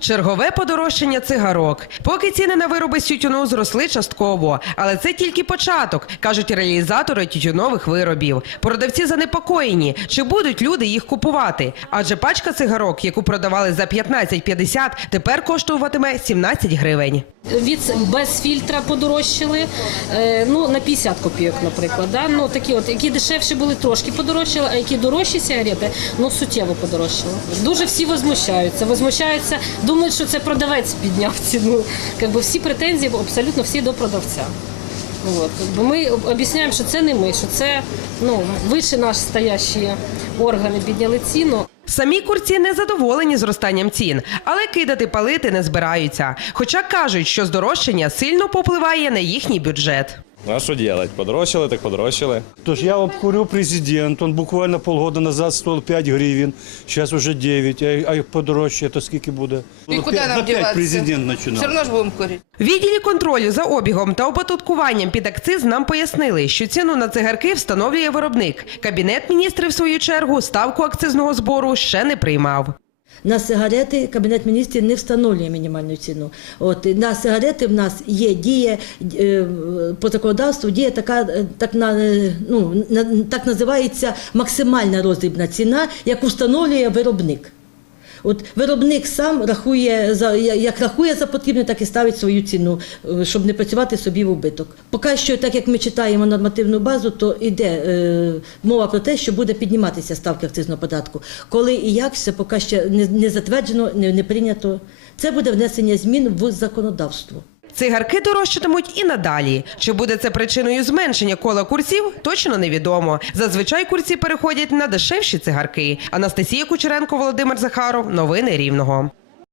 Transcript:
Чергове подорожчання цигарок. Поки ціни на вироби з тютюну зросли частково, але це тільки початок, кажуть реалізатори тютюнових виробів. Продавці занепокоєні, чи будуть люди їх купувати. Адже пачка цигарок, яку продавали за 15,50, тепер коштуватиме 17 гривень. Від без фільтра подорожчали, е, ну на 50 копійок, наприклад. Да? Ну такі, от які дешевші були, трошки подорожчали, а які дорожчі сигарети, ну суттєво подорожчали. Дуже всі возмущаються. Возмущаються, думають, що це продавець підняв ціну. Якби всі претензії абсолютно всі до продавця. От. Бо ми об'ясняємо, що це не ми, що це ну, вище наші стоящі органи підняли ціну. Самі курці не задоволені зростанням цін, але кидати палити не збираються. Хоча кажуть, що здорожчання сильно попливає на їхній бюджет. Ну, а что делать? Подорожчали, так подорожчали. Тож я вам курю президент, он буквально полгода назад стоил 5 гривен, сейчас уже 9, а, а подорожче, то скільки буде? І Ну, куди нам на 5 діватися? президент Все починав. одно ж будемо курити. Відділі контролю за обігом та оподаткуванням під акциз нам пояснили, що ціну на цигарки встановлює виробник. Кабінет міністрів, в свою чергу, ставку акцизного збору ще не приймав. На сигарети Кабінет міністрів не встановлює мінімальну ціну. От на сигарети в нас є діє е, по законодавству, діє така, е, так на е, ну так називається максимальна роздрібна ціна, яку встановлює виробник. От виробник сам рахує за як рахує за потрібне, так і ставить свою ціну, е, щоб не працювати собі в убиток. Поки що, так як ми читаємо нормативну базу, то йде е, мова про те, що буде підніматися ставки акцизного податку. Коли і як все поки ще не, не затверджено, не, не прийнято. Це буде внесення змін в законодавство. Цигарки дорожчатимуть і надалі. Чи буде це причиною зменшення кола курсів, точно невідомо. Зазвичай курці переходять на дешевші цигарки. Анастасія Кучеренко, Володимир Захаров. Новини Рівного.